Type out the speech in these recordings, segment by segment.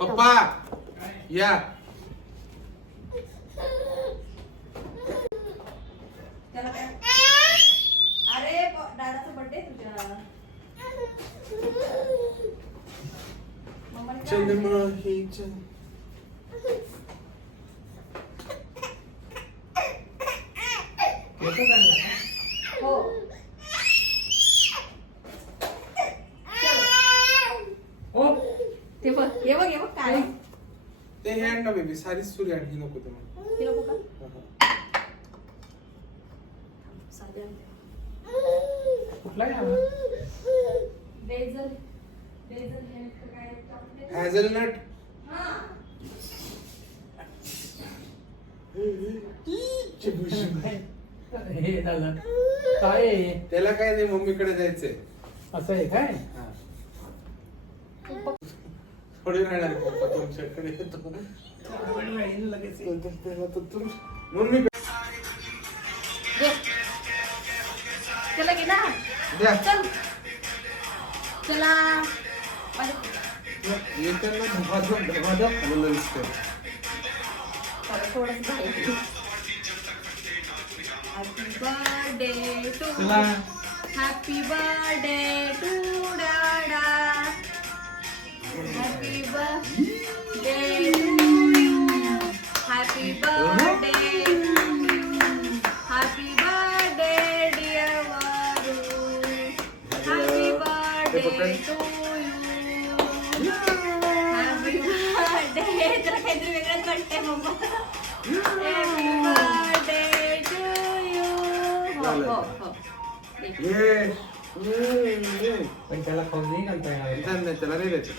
पप्पा या त्याला काय अरे ब- दादाचा बर्थडे तुझ्या मम्माने काय आणलं? चंद्रमाहीच्या हो हो ते बघ हे बघ हे बघ काय ते हे आण ना बेबी सारीच सुरी आण ही नको तुम्हाला हे नको का साधे आणते. कुठला काय? हॅझलनट हा. हे झालं काय आहे? त्याला काय नाही मम्मीकडे जायचंय असं आहे काय हा. थोडी राहणार पप्पा तुमच्याकडे मम्मी. चला ना. द्या. चल. चला. येताना धबाधब धबाधब बोललं दिसतंय थोडं थोडंसं चला Happy birthday to Dada. Happy birthday to you. Happy birthday to you. Happy birthday dear Varu. Happy birthday to you. Happy birthday. त्याला काहीतरी वेगळंच वाटतंय mamma. Happy birthday to you. हो हो हो. ठीक. ये ये. पण त्याला खाऊन नाही घालता येणार नाही, नाही, त्याला नाही द्यायचं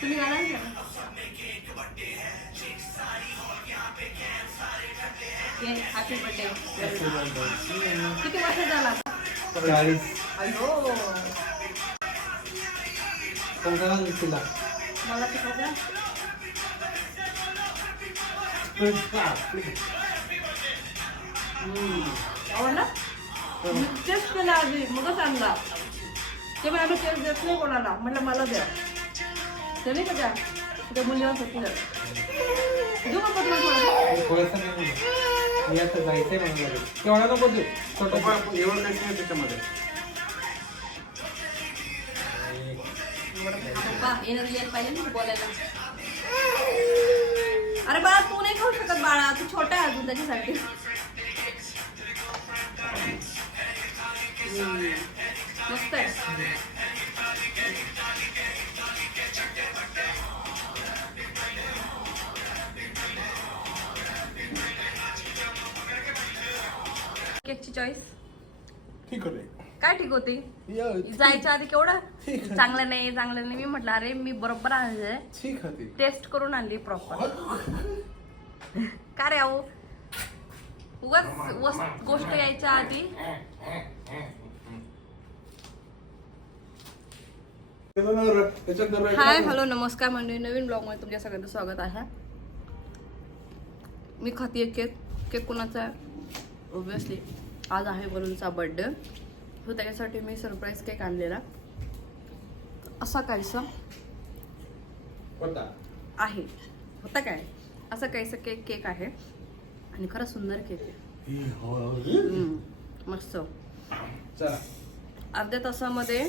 तुम्ही घाला ना. ये, happy birthday. किती वर्ष झाला अयो. मला ते बघा. आवडला? टेस्ट केला आधी. मगच आणला. ते पण आम्ही टेस्ट देत नाही कोणाला. म्हटलं मला द्या. ते नाही का त्या त्या मुलीवर होती देऊ का पत्र थोडं? थोडंसं नाही बोलू. मी आता जायचंय तेवढा नको देऊ. छोटं एवढं काहीच नाही त्याच्यामध्ये. पप्पा एनर्जी यायला पाहिजे ना बोलायला. अरे बाळा तू नाही खाऊ शकत बाळा. तू छोटा आहे अजून त्याच्यासाठी. हम्म. मस्त आहे. केकची चॉईस ठीक आहे. काय ठीक होती? जायच्या आधी केवढं? चांगलं नाही चांगलं नाही. मी म्हटलं अरे मी बरोबर आणलंय ठीक आहे. ती टेस्ट करून आणली प्रॉपर का रे अहो? उगाच वस- गोष्ट यायच्या आधी. हाय हॅलो नमस्कार मंडळी. नवीन ब्लॉगमध्ये तुमच्या सगळ्यांचं स्वागत आहे. मी खातीये केक. केक कुणाचा आहे? ओबियसली आज आहे वरुणचा बर्थडे सो त्याच्यासाठी मी सरप्राईज केक आणलेला. असा काहीसा आहे. होता काय? असं काहीसं केक केक आहे. आणि खरंच सुंदर केक आहे. मस्त. अर्ध्या तासामध्ये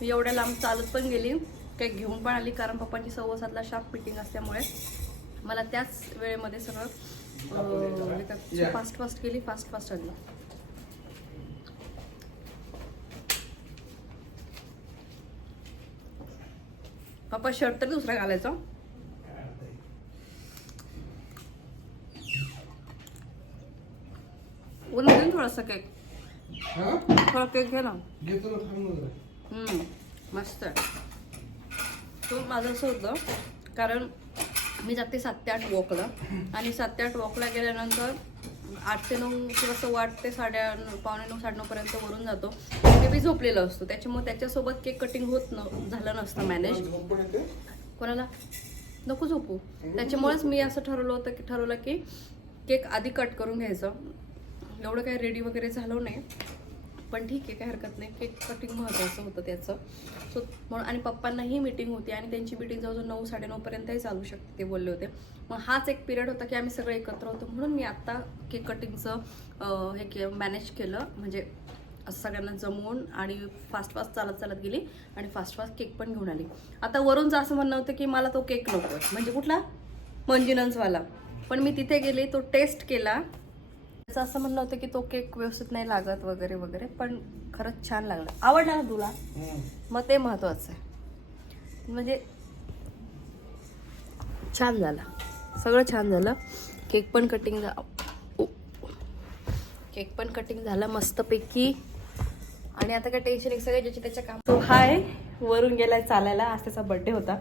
मी एवढ्या लांब चालत पण गेली. केक घेऊन पण आली कारण पप्पांची सव्वा सातला शार्प फिटिंग असल्यामुळे. मला त्याच वेळेमध्ये सगळं फास्ट फास्ट केली फास्ट फास्ट आणलं. पप्पा शर्ट तर दुसरा घालायचा. देईन थोडासा केक थोडा केक घे ना. मस्त. आहे तो माझं असं होतं कारण मी जाते सात ते आठ वॉकला आणि सात ते आठ वॉकला गेल्यानंतर आठ ते नऊ किंवा सव्वा आठ ते साडे पावणे नऊ साडे पर्यंत वरून जातो. बेबी झोपलेला असतो. त्याच्यामुळे त्याच्यासोबत केक कटिंग होत न झालं नसतं मॅनेज कोणाला नको झोपू. त्याच्यामुळेच मी असं ठरवलं होतं की ठरवलं की केक आधी कट करून घ्यायचं. एवढं काही रेडी वगैरे झालं नाही. पण ठीक आहे काही हरकत नाही. केक कटिंग महत्त्वाचं होतं त्याचं. सो म्हणून आणि पप्पांनाही मीटिंग होती आणि त्यांची मीटिंग जवळजवळ नऊ साडेनऊपर्यंतही चालू शकते ते बोलले होते. मग हाच एक पिरियड होता की आम्ही सगळे एकत्र होतो. म्हणून मी आत्ता केक कटिंगचं हे के मॅनेज केलं. म्हणजे असं सगळ्यांना जमवून आणि फास्ट फास्ट चालत चालत गेली आणि फास्ट फास्ट केक पण घेऊन आली. आता वरूनचं असं म्हणणं होतं की मला तो केक नको म्हणजे कुठला? मंजिनन्सवाला. पण मी तिथे गेले तो टेस्ट केला. त्याचं असं म्हणणं होतं की तो केक व्यवस्थित नाही लागत वगैरे वगैरे पण खरंच छान लागला. आवडला ना तुला? मग ते महत्वाचं आहे. म्हणजे छान झालं. सगळं छान झालं. केक पण कटिंग झा. केक पण कटिंग झालं मस्तपैकी. आणि आता काय टेन्शन एक सगळे ज्याचे त्याच्या काम तो हाय. वरून गेलाय चालायला. आज त्याचा बड्डे होता.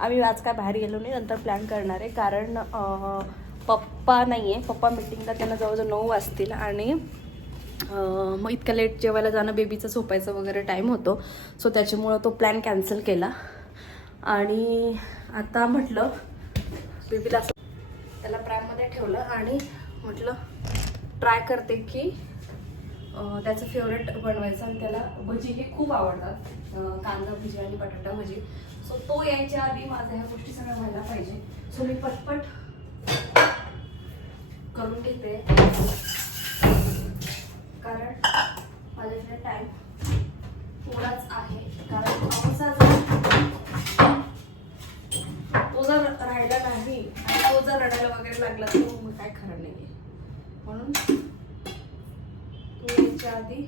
आम्ही आज काय बाहेर गेलो नाही. नंतर प्लॅन करणार आहे. कारण अं, पप्पा नाही आहे पप्पा मिटिंगला त्यांना जवळजवळ नऊ वाजतील आणि मग इतक्या लेट जेवायला जाणं बेबीचं झोपायचं वगैरे टाईम होतो. सो त्याच्यामुळं तो प्लॅन कॅन्सल केला. आणि आता म्हटलं बेबीला असं त्याला प्रॅममध्ये ठेवलं आणि म्हटलं ट्राय करते की त्याचं फेवरेट बनवायचं आणि त्याला भजी हे खूप आवडतात. कांदा भजी आणि बटाटा भजी. सो तो यायच्या आधी माझ्या ह्या गोष्टी सगळ्या व्हायला पाहिजे. सो मी पटपट करून घेते. कारण माझ्याकडे टाइम थोडाच आहे. कारण पावसा तो जर राहिला नाही आणि तो जर रडायला वगैरे लागला तर मग काय खरं नाही म्हणून तू याच्या आधी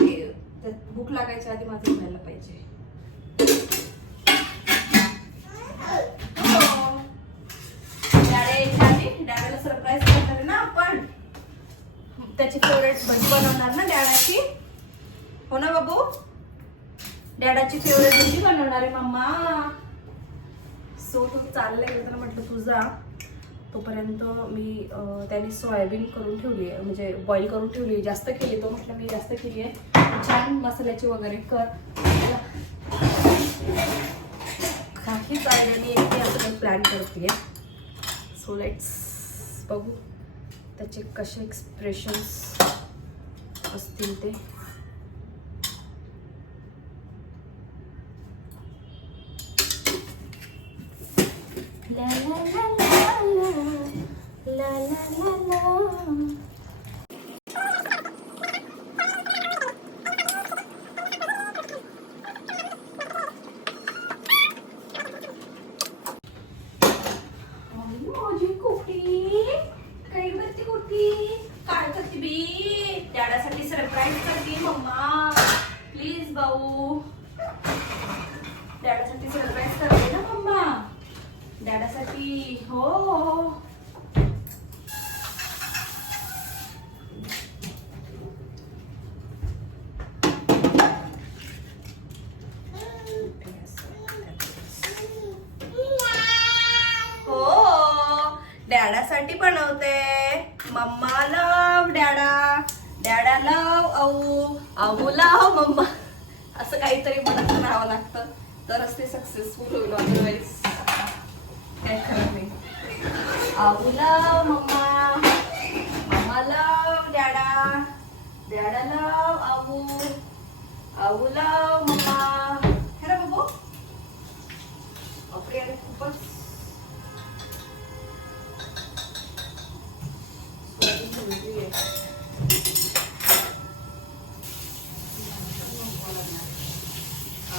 ते- त्यात भूक लागायच्या आधी माझं व्हायला पाहिजे हो. डॅडा यायच्या आधी डॅडाला सरप्राईज करणार आहे ना आपण त्याची फेवरेट भजी बनवणार ना डॅडाची हो ना बाबू डॅडाची फेवरेट भजी बनवणार आहे मम्मा. सो तू चाललंय मी त्याला म्हटलं तुझा तोपर्यंत मी त्याने सोयाबीन करून ठेवली आहे. म्हणजे बॉईल करून ठेवली आहे. जास्त केली तो म्हटलं मी जास्त केली आहे. छान मसाल्याची वगैरे कर. काही आयडिया आणि आपण प्लॅन करते सो लेट्स बघू. त्याचे कसे expressions pues tinte. La, la, la, Ay. ला ला होती काय करते काय करते बी? डॅडासाठी सरप्राईज करते मम्मा. प्लीज भाऊ. डॅडासाठी सरप्राईज करते ना मम्मा. डॅडासाठी हो हो. हो डॅडासाठी बनवते मम्मा लव डॅडा डॅडा लव आऊ आऊ मम्मा. असं काहीतरी म्हणत राहावं लागतं. तरच ते सक्सेसफुल होईल अदरवाईज काय खरं नाही. आऊला मम्मा. मम्मा लव डॅडा. डॅडा लव आऊ. आऊ लव मम्मा. हे रे बाबू. बापरे अरे खूपच. Thank you.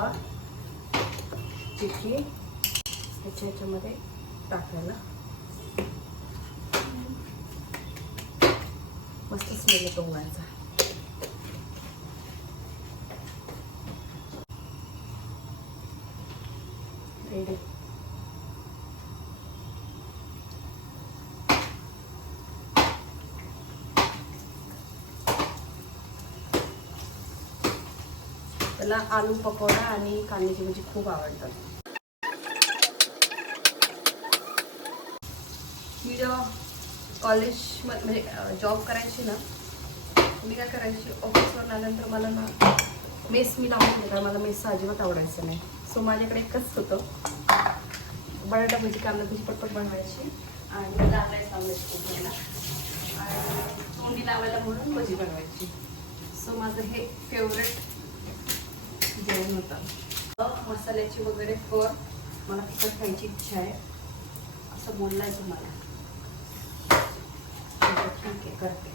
किंवा चिठ्ठी ह्याच्या ह्याच्यामध्ये टाकायला. मस्त स्मेल येतो मुलांचा त्याला आलू पकोडा आणि कांद्याची भजी खूप आवडतात. मी जेव्हा कॉलेज म्हणजे जॉब करायची ना मी काय करायची ऑफिसवर आल्यानंतर मला ना मेस मी लावून कारण मला मेसचं अजिबात आवडायचं नाही. सो माझ्याकडे एकच होतं. बटाटा भजी कांदा भजी पटपट बनवायची आणि लाल लावायची आणि तोंडी लावायला म्हणून भजी बनवायची. सो माझं हे फेवरेट जेवण होतं मसाल्याची वगैरे कर मला तिखट खायची इच्छा आहे. असं बोललाय तुम्हाला. ठीक आहे करते.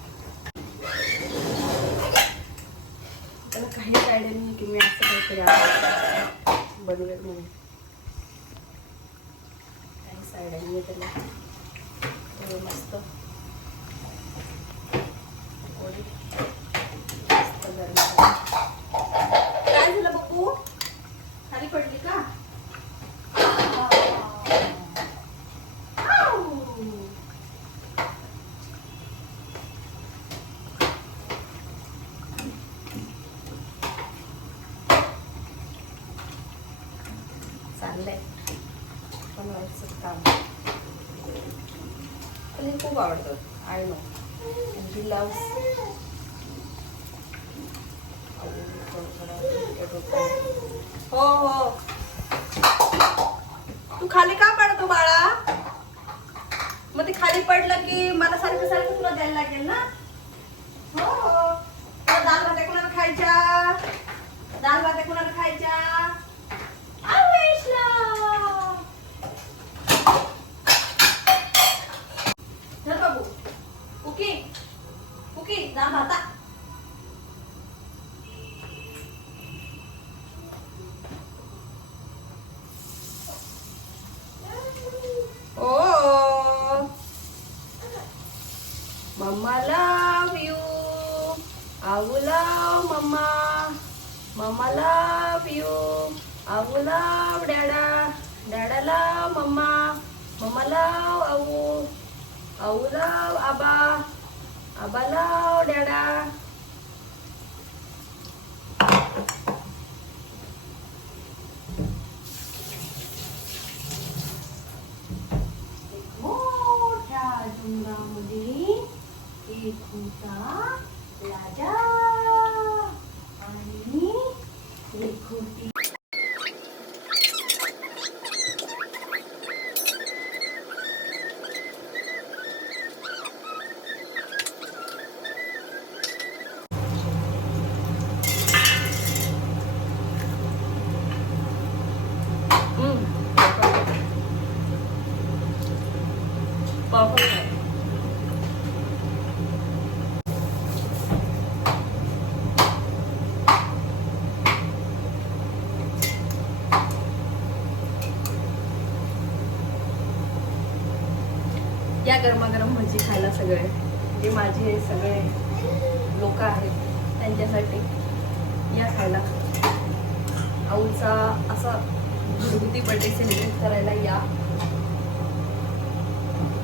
त्याला काहीच आयडिया नाही की मी असं काहीतरी बनवेल म्हणून काहीच आयडिया नाही त्याला. मस्त पोळी. मस्त गरम गरम. काय झालं बप्पू खाली पडली का आऊ. चाललंय बनवायचं काम पण हे खूप आवडतं आय नो ही लव्स हो हो तू खाली का पडतो बाळा? मग ते खाली पडलं की मला सारखं सारखं तुला द्यायला लागेल ना? हो हो. दाल भात्या कुणाला खायच्या? दाल भात्या कुणाला खायच्या? Mama love you. I will love Mama. Mama love you. I will love Dada. Dada love Mama. Mama love Awu. Awu love Abba. Abba love Dada. एक होता राजा आणि एक होती Powerful. या गरमागरम भजी खायला सगळे जे माझे सगळे लोक आहेत त्यांच्यासाठी या खायला. आऊचा असा घरगुती बर्थडे सेलिब्रेट करायला या.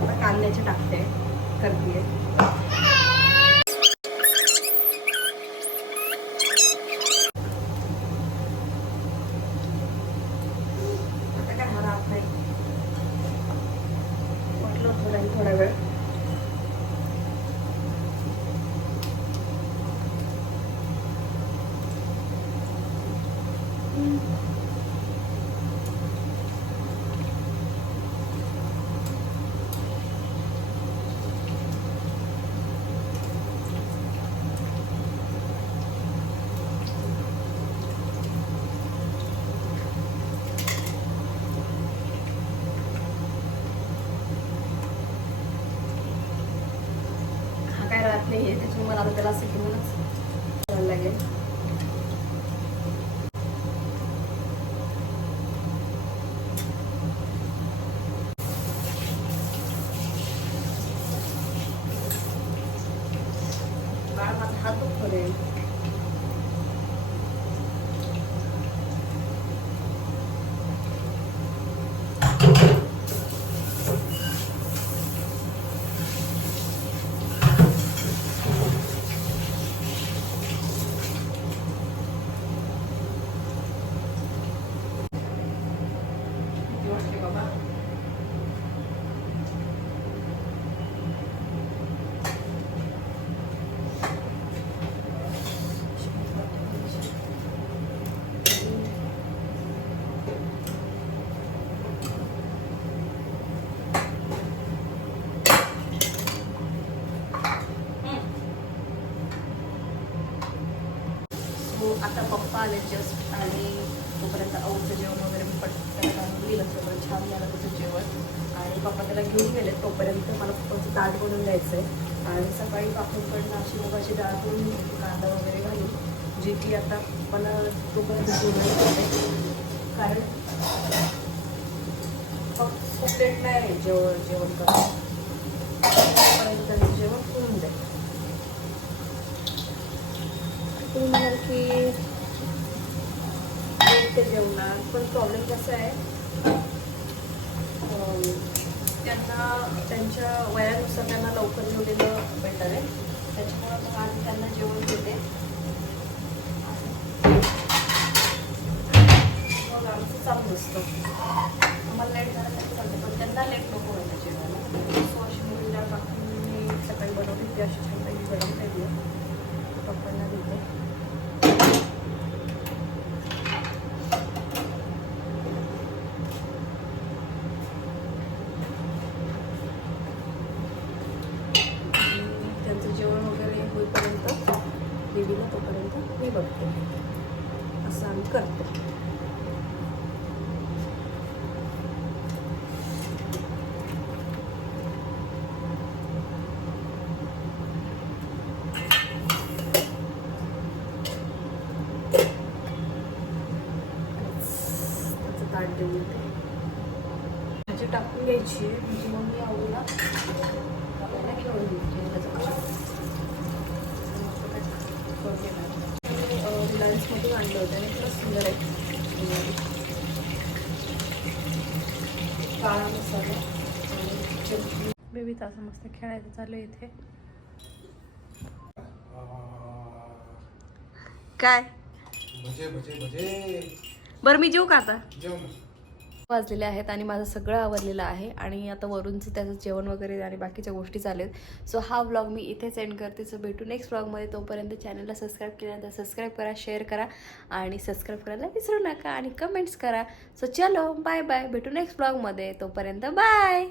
आता कांद्याचे टाकते करते आता काय हा राहत नाही म्हटलं थोडा नाही आहे नाही त्याच्यामुळे मला आता त्याला असं घेऊनच करायला लागेल करेन किती वाटते बाबा सो आता पप्पा आले जस्ट आणि तोपर्यंत आऊचं जेवण वगैरे मी पटकन आणून दिलं सगळं छान झालं त्याचं जेवण आणि पप्पा त्याला घेऊन गेले तोपर्यंत मला पप्पाचं ताट बनवून द्यायचं आहे आणि सकाळी काकूंकडनं अशी मुगाची डाळ करून कांदा वगैरे घालून जी की आता मला तोपर्यंत जेवण कारण फक्त प्लेट नाही जेवण जेवण करत तोपर्यंत जेवण जाईल तुम्ही म्हणाल की ते जेवणार. पण प्रॉब्लेम कसा आहे त्यांना त्यांच्या वयानुसार त्यांना लवकर जेवलेलं बेटर आहे. त्याच्यामुळं मग आम्ही त्यांना जेवण देते मग आमचं चालू असतं. आम्हाला लेट झालं तरी चालतं पण त्यांना लेट नको व्हायला जेवायला सो अशी मुली डाळ टाकून मी सकाळी बनवली ती अशी छान गरम केली आहे पप्पांना देते आणि त्यांचं जेवण वगैरे होईपर्यंत देवीला तोपर्यंत मी बघते. असं आम्ही करतो त्याचं ताट देऊन येते भाजी टाकून घ्यायची म्हणजे मग मी आवडीला आपल्याला घेऊन देते रिलायन्समधून आणलं होतं आणि खरंच सुंदर आहे अं, काळा मसाला बेबी असं मस्त खेळायचं चालू इथे. काय? बरं मी जेऊ का आता? जेवण वाजलेले आहेत आणि माझं सगळं आवरलेलं आहे आणि आता वरूनचं त्याचं जेवण वगैरे आणि बाकीच्या गोष्टी चालेल सो हा व्लॉग मी इथेच एंड करते. सो भेटू नेक्स्ट व्लॉगमध्ये तोपर्यंत चॅनलला सबस्क्राईब केल्यानंतर सबस्क्राईब करा शेअर करा आणि सबस्क्राईब करायला विसरू नका आणि कमेंट्स करा. सो चलो बाय बाय भेटू नेक्स्ट ब्लॉगमध्ये तोपर्यंत बाय